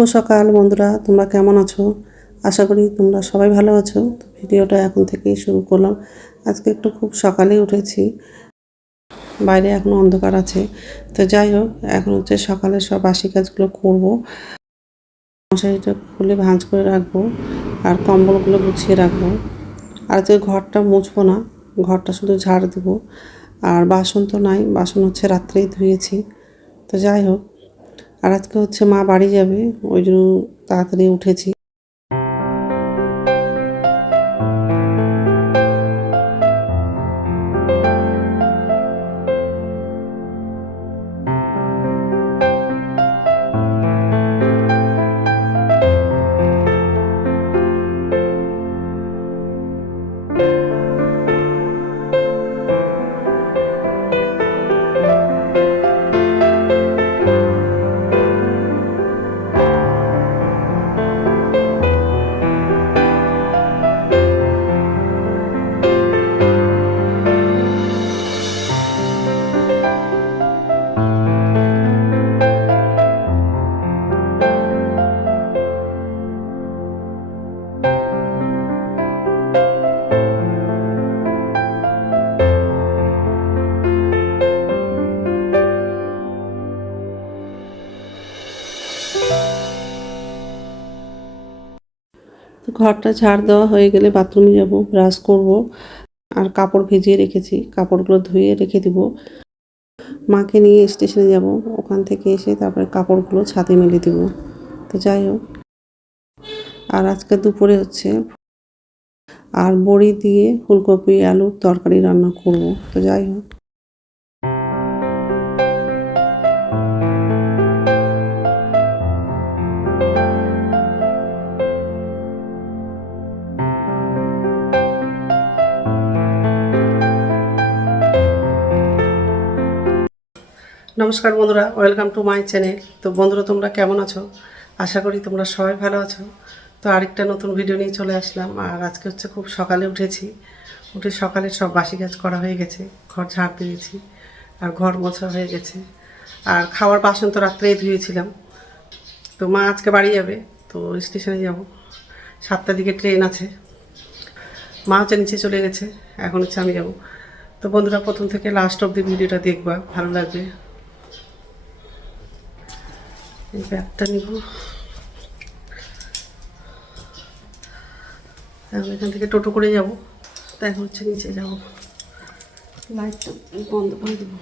শুভ সকাল বন্ধুরা, তোমরা কেমন আছো? আশা করি তোমরা সবাই ভালো আছো। ভিডিওটা এখন থেকেই শুরু করলাম। আজকে একটু খুব সকালে উঠেছি, বাইরে এখনও অন্ধকার আছে। তো যাই হোক, এখন হচ্ছে সকালে সব বাসি কাজগুলো করব। মশারিটা খুলে ভাঁজ করে রাখব আর কম্বলগুলো গুছিয়ে রাখব। আর আজকে ঘরটা মুছবো না, ঘরটা শুধু ঝাড় দেবো। আর বাসন তো নাই, বাসন হচ্ছে রাত্রেই ধুয়েছি। তো যাই হোক আর আজকে হচ্ছে মা বাড়ি যাবে ওই জন্য তাড়াতাড়ি উঠেছি। ঘরটা ঝাড় দেওয়া হয়ে গেলে বাথরুমে যাব, ব্রাশ করব আর কাপড় ভিজিয়ে রেখেছি। কাপড়গুলো ধুয়ে রেখে দিব। মাকে নিয়ে স্টেশনে যাব। ওখান থেকে এসে তারপরে কাপড়গুলো ছাদে মেলে দিব। তো যাই হোক। আর আজকে দুপুরে হচ্ছে আর বড়ি দিয়ে ফুলকপি, আলুর তরকারি রান্না করব। তো যাই হোক। নমস্কার বন্ধুরা ওয়েলকাম টু মাই চ্যানেল তো বন্ধুরা, তোমরা কেমন আছো? আশা করি তোমরা সবাই ভালো আছো। তো আরেকটা নতুন ভিডিও নিয়ে চলে আসলাম। আর আজকে হচ্ছে খুব সকালে উঠেছি। উঠে সকালে সব বাসি কাজ করা হয়ে গেছে। ঘর ঝাড় দিয়েছি। আর ঘর মোছা হয়ে গেছে। আর খাওয়ার বাসন তো রাত্রেই ধুয়েছিলাম। তো মা আজকে বাড়ি যাবে। তো স্টেশনে যাব। সাতটার দিকে ট্রেন আছে। মা হচ্ছে নিচে চলে গেছে। এখন হচ্ছে আমি যাব। তো বন্ধুরা, প্রথম থেকে লাস্ট অব্দি ভিডিওটা দেখবা। ভালো লাগবে। এই ব্যাগটা নিব। এখন এখান থেকে টোটো করে যাব। তো এখন হচ্ছে নিচে যাব। লাইটটা বন্ধ করে দেবো।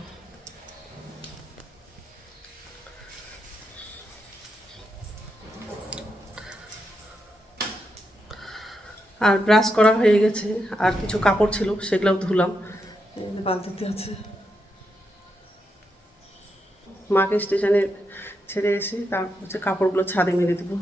আর ব্রাশ করা হয়ে গেছে। আর কিছু কাপড় ছিল, সেগুলোও ধুলাম। বালতিতে আছে। মাকে স্টেশনে ছেড়ে এসে তারপর হচ্ছে কাপড়গুলো ছাদে মেরে দেবো।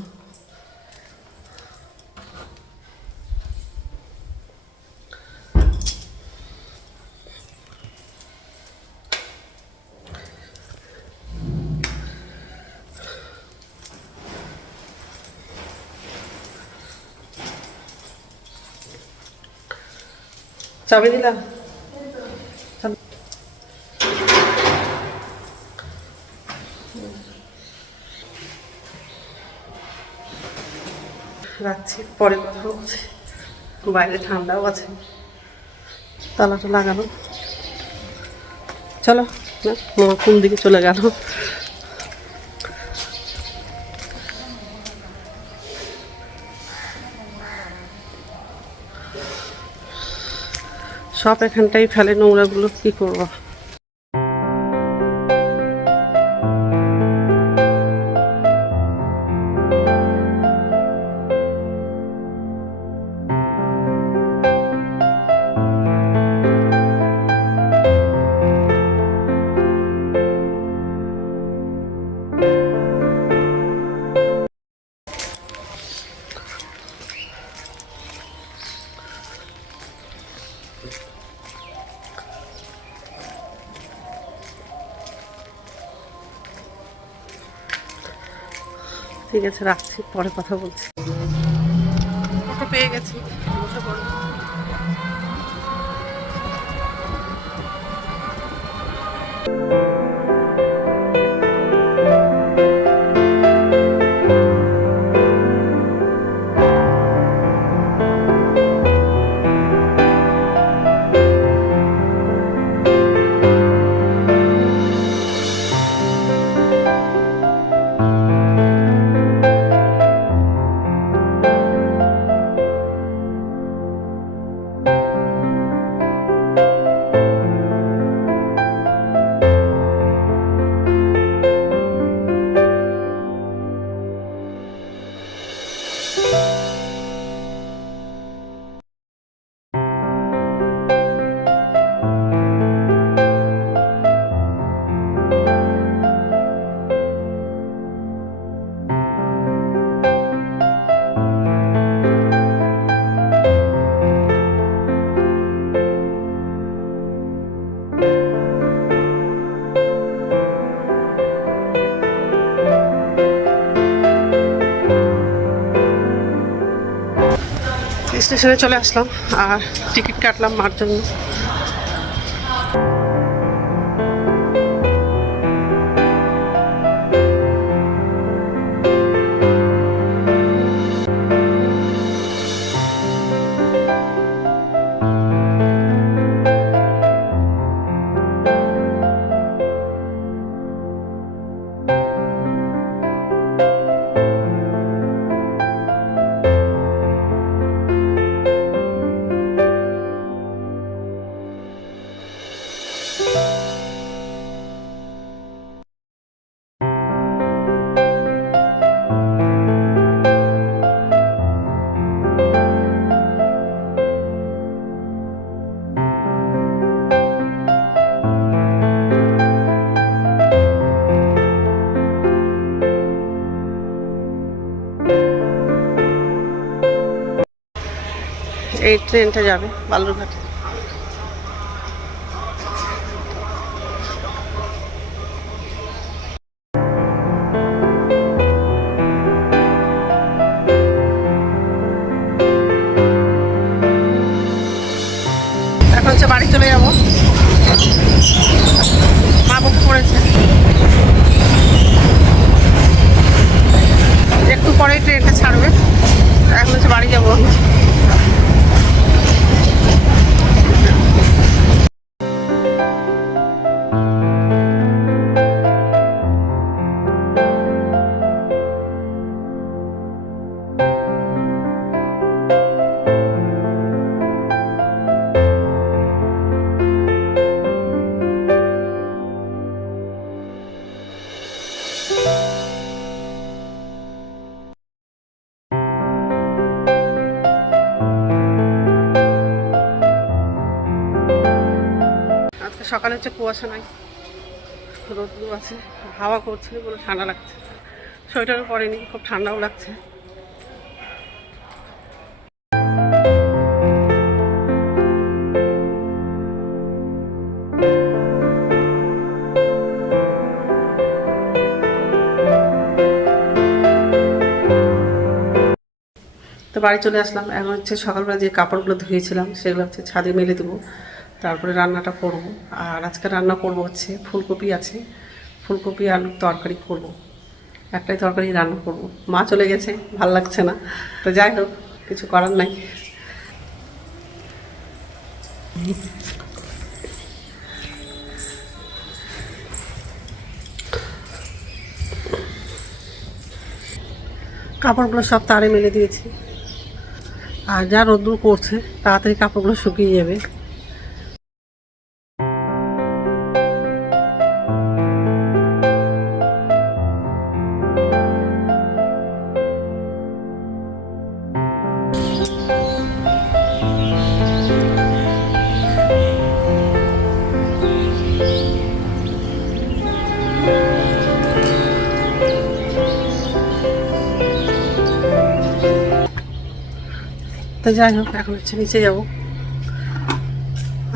চাবি দিলাম চলো। রাখছি, পরে কথা বলছি বাইরে ঠান্ডাও আছে। তালাটা লাগানো। চলো, না কোন দিকে চলে গেল? সব এখানটাই ফেলে নোংরাগুলো, কি করব? ঠিক আছে রাখছি পরে কথা বলছি। পেয়ে গেছি বসে পড়ো। স্টেশনে চলে আসলাম আর টিকিট কাটলাম মার জন্য। এই ট্রেনটা যাবে বালুরঘাটে। এখন হচ্ছে বাড়ি চলে যাব। মা করেছে একটু পরেই ট্রেনটা ছাড়বে। এখন হচ্ছে বাড়ি যাব। সকালে হচ্ছে কুয়াশা নাই। রোদ্দু আছে, হাওয়া করছে বলে ঠান্ডা লাগছে। সোয়েটারও পরেনি, খুব ঠান্ডাও লাগছে। তো বাড়ি চলে আসলাম। এখন হচ্ছে সকালবেলা যে কাপড়গুলো ধুয়েছিলাম, সেগুলো হচ্ছে ছাদে মেলে দেবো। তারপরে রান্নাটা করব। আর আজকে রান্না করব হচ্ছে ফুলকপি আছে। ফুলকপি, আলুর তরকারি করব। একটাই তরকারি রান্না করব। মা চলে গেছে, ভালো লাগছে না। তো যাই হোক, কিছু করার নাই। কাপড়গুলো সব তারে মেলে দিয়েছি। আর যা রোদ্দুর করছে, তাড়াতাড়ি কাপড়গুলো শুকিয়ে যাবে। তো যাই হোক, এখন হচ্ছে নিচে যাব।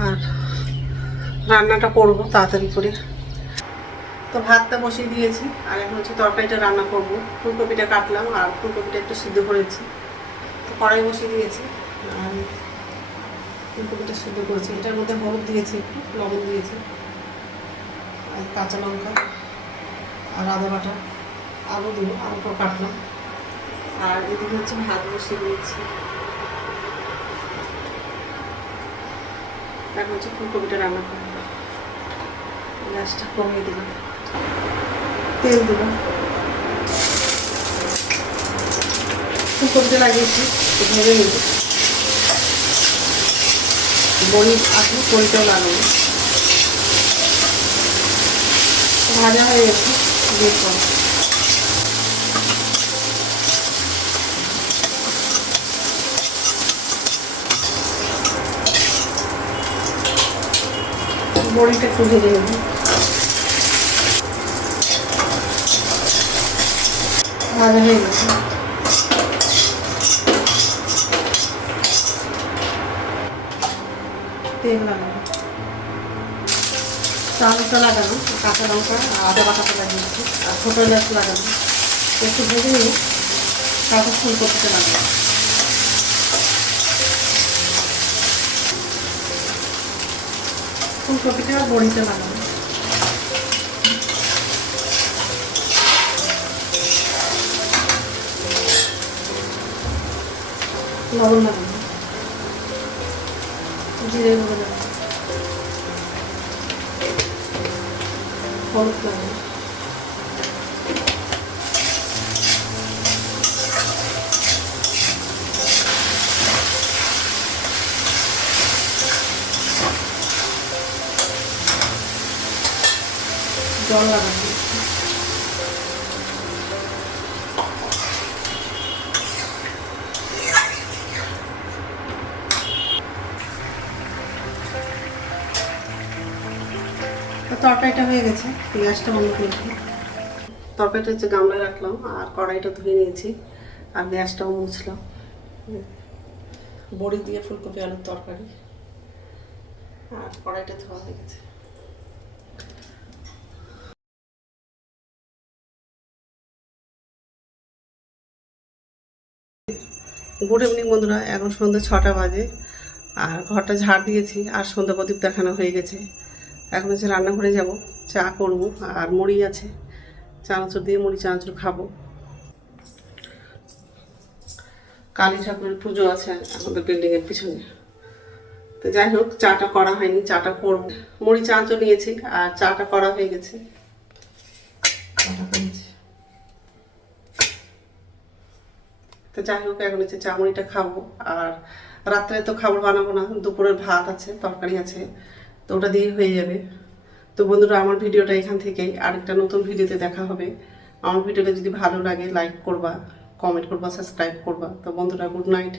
আর রান্নাটা করব তাড়াতাড়ি করে। তো ভাতটা বসিয়ে দিয়েছি, আর এখন হচ্ছে তরকারিটা রান্না করব। ফুলকপিটা কাটলাম, আর ফুলকপিটা একটু সিদ্ধ করেছি। তো কড়াই বসিয়ে দিয়েছি, আর ফুলকপিটা সিদ্ধ করেছি। এটার মধ্যে হলুদ দিয়েছি একটু, লবণ দিয়েছি, আর কাঁচা লঙ্কা, আর আদা বাটা, আলু দেবো আলুটাও কাটলাম। আর এদিকে হচ্ছে ভাত বসিয়ে দিয়েছি। এখন হচ্ছে ফুলকপিটা রান্না করব গ্যাসটা কমিয়ে দিলাম। তেল দিলাম ফুলকপিটা লাগিয়েছি ভেজে নেব। বড়ি আসলে বড়িটাও লাগাবো ভাজা হয়ে গেছে বের বড়িটা একটু ভেজে নেব। ভাজা লাগাবো। চালটা লাগানো কাঁচা লঙ্কা, আদা বাটাটা লাগিয়েছি আর ছোটো লাগানো একটু ভেজে নিয়ে তারপর ফুলকপিটা লাগাবো। ফুলকপিটা বড়িতে বানাবো। লবণ লাগাবো জিরে গুঁড়ো লাগাবো হলুদ লাগাবো জল লাগাবো তরকারিটা হয়ে গেছে, গ্যাসটা বন্ধ করে তরকারিটা হচ্ছে গামলায় রাখলাম আর কড়াইটা ধুয়ে নিয়েছি আর গ্যাসটাও মুছলাম। বড়ি দিয়ে ফুলকপি আলুর তরকারি। আর কড়াইটা ধোয়া হয়ে গেছে। গুড ইভিনিং বন্ধুরা, এখন সন্ধ্যে ছটা বাজে আর ঘরটা ঝাড় দিয়েছি আর সন্ধ্যা প্রদীপ দেখানো হয়ে গেছে। এখন হচ্ছে রান্নাঘরে যাব, চা করব আর মুড়ি আছে। চানাচুর দিয়ে মুড়ি, চানাচুর খাব। কালী ঠাকুরের পুজো আছে আমাদের বিল্ডিংয়ের পিছনে। তো যাই হোক, চাটা করা হয়নি, চাটা করব। মুড়ি, চানাচুর নিয়েছি আর চাটা করা হয়ে গেছে। তো যাই হোক, এখন হচ্ছে চামড়িটা খাব। আর রাত্রে তো খাবার বানাবো না, দুপুরের ভাত আছে, তরকারি আছে, তো ওটা দিয়ে হয়ে যাবে। তো বন্ধুরা, আমার ভিডিওটা এখান থেকেই। আরেকটা নতুন ভিডিওতে দেখা হবে। আমার ভিডিওটা যদি ভালো লাগে লাইক করবা কমেন্ট করবা সাবস্ক্রাইব করবা। তো বন্ধুরা গুড নাইট